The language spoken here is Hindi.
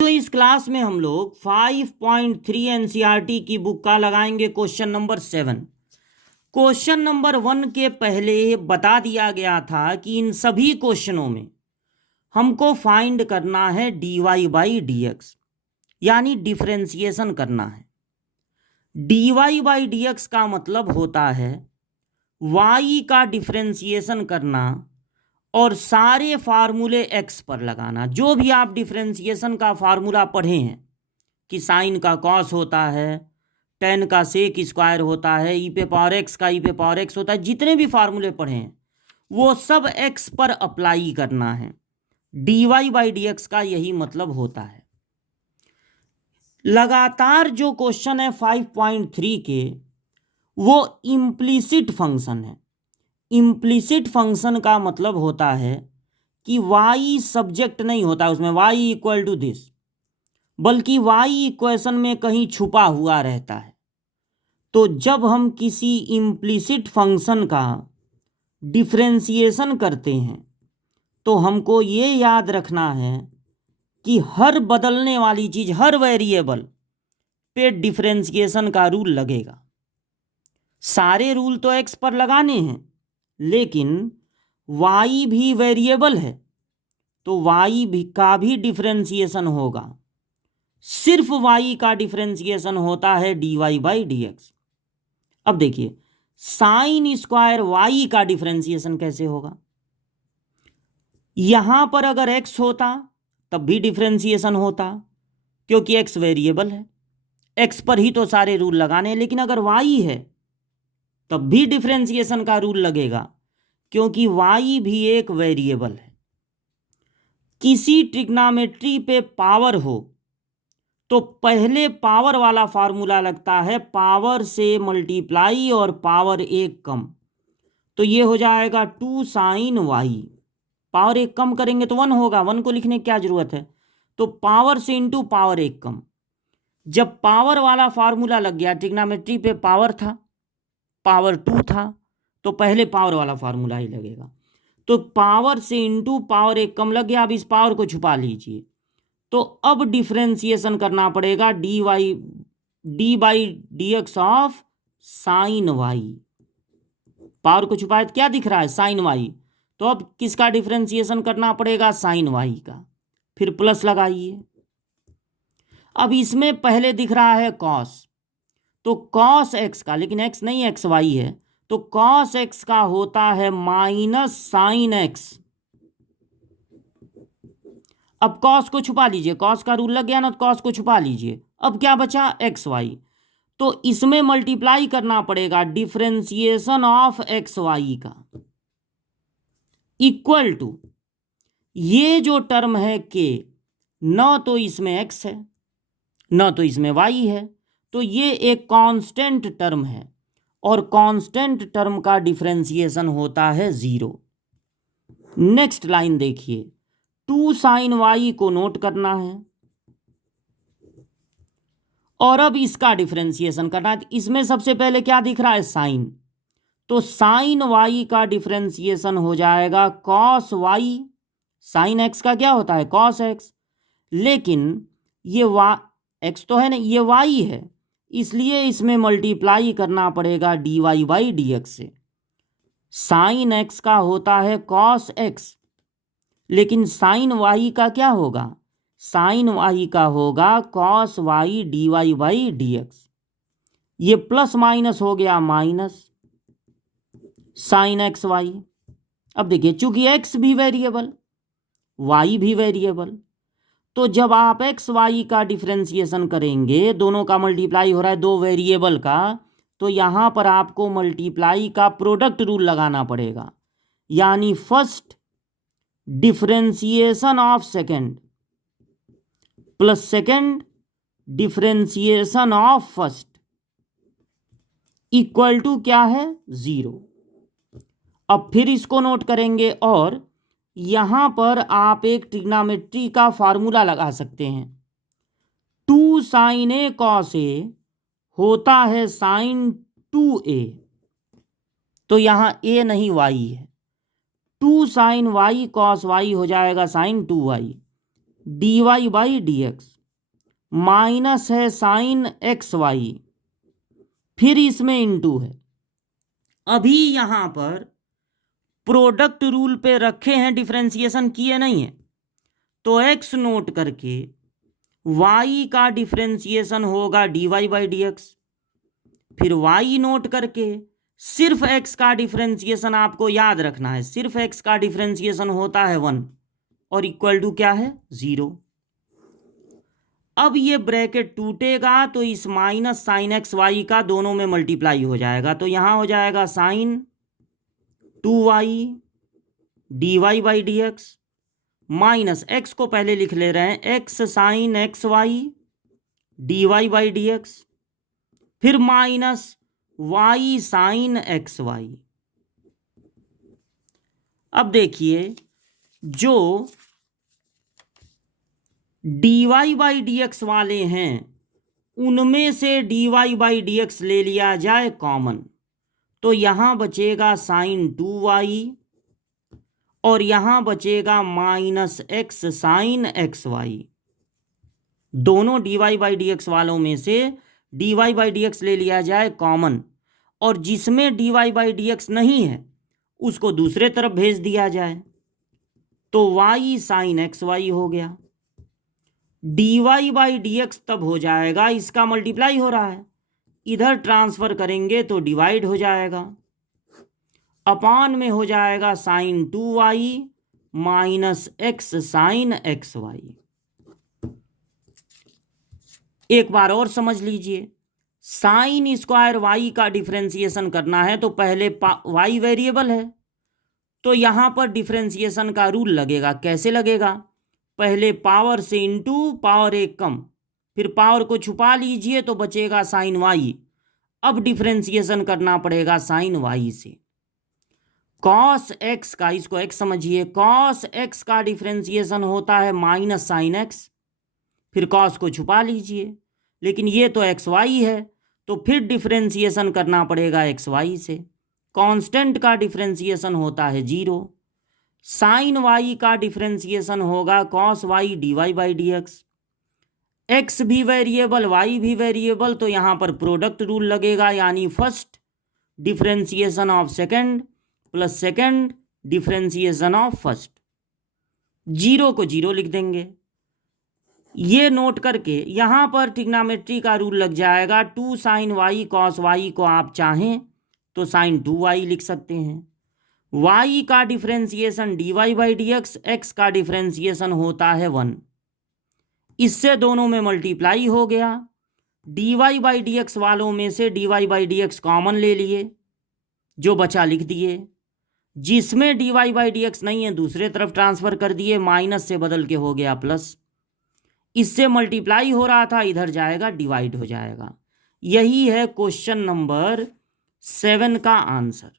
तो इस क्लास में हम लोग 5.3 एनसीईआरटी की बुक का लगाएंगे क्वेश्चन नंबर 7। क्वेश्चन नंबर 1 के पहले बता दिया गया था कि इन सभी क्वेश्चनों में हमको फाइंड करना है dy बाई dx, यानी डिफरेंशिएशन करना है। dy बाई dx का मतलब होता है y का डिफरेंशिएशन करना और सारे फार्मूले x पर लगाना। जो भी आप डिफरेंशिएशन का फार्मूला पढ़े हैं कि साइन का कॉस होता है, टेन का सेक स्क्वायर होता है, ई पे पावर एक्स का ई पे पावर एक्स होता है, जितने भी फार्मूले पढ़े हैं वो सब x पर अप्लाई करना है। dy बाई डी एक्स का यही मतलब होता है। लगातार जो क्वेश्चन है 5.3 के, वो इम्प्लिसिट फंक्शन है। इम्प्लिसिट फंक्शन का मतलब होता है कि y सब्जेक्ट नहीं होता उसमें, y इक्वल टू दिस, बल्कि y इक्वेशन में कहीं छुपा हुआ रहता है। तो जब हम किसी इम्प्लिसिट फंक्शन का डिफरेंशिएशन करते हैं तो हमको ये याद रखना है कि हर बदलने वाली चीज, हर वेरिएबल पे डिफरेंशिएशन का रूल लगेगा। सारे रूल तो x पर लगाने हैं, लेकिन y भी वेरिएबल है तो y भी का भी डिफरेंशिएशन होगा। सिर्फ y का डिफरेंशिएशन होता है dy बाई डी एक्स। अब देखिए, साइन स्क्वायर y का डिफरेंशिएशन कैसे होगा। यहां पर अगर x होता तब भी डिफरेंशिएशन होता, क्योंकि x वेरिएबल है, x पर ही तो सारे रूल लगाने हैं। लेकिन अगर y है तब भी डिफरेंशिएशन का रूल लगेगा, क्योंकि y भी एक वेरिएबल है। किसी ट्रिग्नोमेट्री पे पावर हो तो पहले पावर वाला फार्मूला लगता है, पावर से मल्टीप्लाई और पावर एक कम, तो ये हो जाएगा 2 साइन वाई। पावर एक कम करेंगे तो 1 होगा, 1 को लिखने की क्या जरूरत है। तो पावर से इंटू पावर एक कम। जब पावर वाला फार्मूला लग गया, ट्रिग्नोमेट्री पे पावर था, पावर 2 था, तो पहले पावर वाला फार्मूला ही लगेगा। तो पावर से इंटू पावर एक कम लग गया। अब इस पावर को छुपा लीजिए, तो अब डिफरेंशिएशन करना पड़ेगा d by D x of sine y. Power को छुपाए तो क्या दिख रहा है, साइन वाई। तो अब किसका डिफरेंशिएशन करना पड़ेगा, साइन वाई का। फिर प्लस लगाइए। अब इसमें पहले दिख रहा है कॉस, तो कॉस एक्स का, लेकिन एक्स नहीं एक्स वाई है, तो कॉस एक्स का होता है माइनस साइन एक्स। अब कॉस को छुपा लीजिए, कॉस का रूल लग गया ना, तो कॉस को छुपा लीजिए। अब क्या बचा, एक्स वाई। तो इसमें मल्टीप्लाई करना पड़ेगा डिफरेंशिएशन ऑफ एक्स वाई का, इक्वल टू ये जो टर्म है के, न तो इसमें एक्स है न तो इसमें वाई है, तो ये एक कांस्टेंट टर्म है, और कांस्टेंट टर्म का डिफरेंशिएशन होता है 0। नेक्स्ट लाइन देखिए, 2 साइन वाई को नोट करना है और अब इसका डिफरेंशिएशन करना है। इसमें सबसे पहले क्या दिख रहा है, साइन, तो साइन वाई का डिफरेंशिएशन हो जाएगा कॉस वाई। साइन एक्स का क्या होता है, कॉस एक्स, लेकिन ये एक्स तो है ना, ये वाई है, इसलिए इसमें मल्टीप्लाई करना पड़ेगा d Y by D x से। साइन एक्स का होता है कॉस एक्स, लेकिन साइन वाई का क्या होगा, साइन वाई का होगा cos y D Y by D x. ये प्लस माइनस हो गया माइनस साइन एक्स वाई। अब देखिए, चूंकि एक्स भी वेरिएबल, वाई भी वेरिएबल, तो जब आप एक्स वाई का डिफरेंशिएशन करेंगे, दोनों का मल्टीप्लाई हो रहा है दो वेरिएबल का, तो यहां पर आपको मल्टीप्लाई का प्रोडक्ट रूल लगाना पड़ेगा, यानी first differentiation of second plus second differentiation of first equal to क्या है, 0। अब फिर इसको नोट करेंगे और यहां पर आप एक ट्रिग्नोमेट्री का फार्मूला लगा सकते हैं। 2 साइन ए कॉस ए होता है साइन 2a, तो यहां a नहीं y है, 2 साइन वाई कॉस वाई हो जाएगा sine 2y। D Y by D x minus है साइन एक्स वाई, फिर इसमें इनटू है। अभी यहां पर प्रोडक्ट रूल पे रखे हैं, डिफरेंशिएशन किए नहीं है, तो एक्स नोट करके वाई का डिफरेंशिएशन होगा d Y by D x, फिर वाई नोट करके सिर्फ एक्स का डिफरेंशिएशन आपको याद रखना है, सिर्फ एक्स का डिफरेंशिएशन होता है 1 और इक्वल टू क्या है 0। अब ये ब्रैकेट टूटेगा तो इस माइनस साइन एक्स वाई का दोनों में मल्टीप्लाई हो जाएगा, तो यहां हो जाएगा sine 2y D Y by D x minus X को पहले लिख ले रहे हैं, X sine x Y D Y by D x, फिर minus Y sine x Y. अब देखिए जो D Y by D X वाले हैं उनमें से D Y by D X ले लिया जाए कॉमन, तो यहां बचेगा साइन 2y और यहां बचेगा minus x sine x Y. दोनों D Y by D x वालों में से D Y by D X ले लिया जाए कॉमन, और जिसमें D Y by D x नहीं है उसको दूसरे तरफ भेज दिया जाए, तो वाई साइन एक्स वाई हो गया। D Y by D x तब हो जाएगा, इसका मल्टीप्लाई हो रहा है, इधर ट्रांसफर करेंगे तो डिवाइड हो जाएगा, अपान में हो जाएगा sine 2y minus x sine x y. एक बार और समझ लीजिए, साइन स्क्वायर वाई का डिफरेंशिएशन करना है तो पहले वाई वेरिएबल है, तो यहां पर डिफरेंशिएशन का रूल लगेगा। कैसे लगेगा? पहले पावर से इंटू पावर एक कम, फिर पावर को छुपा लीजिए तो बचेगा साइन वाई। अब डिफरेंशिएशन करना पड़ेगा साइन वाई से। कॉस एक्स का, इसको एक्स समझिए, कॉस एक्स का डिफरेंशिएशन होता है माइनस साइन एक्स, फिर कॉस को छुपा लीजिए, लेकिन ये तो एक्स वाई है तो फिर डिफरेंशिएशन करना पड़ेगा एक्स वाई से। कांस्टेंट का डिफरेंशिएशन होता है 0। साइन वाई का डिफरेंशिएशन होगा cos y D Y by D x. X भी वेरिएबल वाई भी वेरिएबल, तो यहाँ पर प्रोडक्ट रूल लगेगा, यानी first differentiation of second plus second differentiation of first. 0 को 0 लिख देंगे। ये नोट करके यहाँ पर ट्रिग्नोमेट्री का रूल लग जाएगा। 2 साइन वाई कॉस वाई को आप चाहें तो साइन 2y लिख सकते हैं। y का differentiation d Y by D x, x का डिफरेंशिएशन होता है 1, इससे दोनों में मल्टीप्लाई हो गया। D Y by D x वालों में से D Y by D x common ले लिए, जो बचा लिख दिए। जिसमें D Y by D x नहीं है दूसरे तरफ ट्रांसफर कर दिए, माइनस से बदल के हो गया प्लस। इससे मल्टीप्लाई हो रहा था, इधर जाएगा डिवाइड हो जाएगा। यही है क्वेश्चन नंबर 7 का आंसर।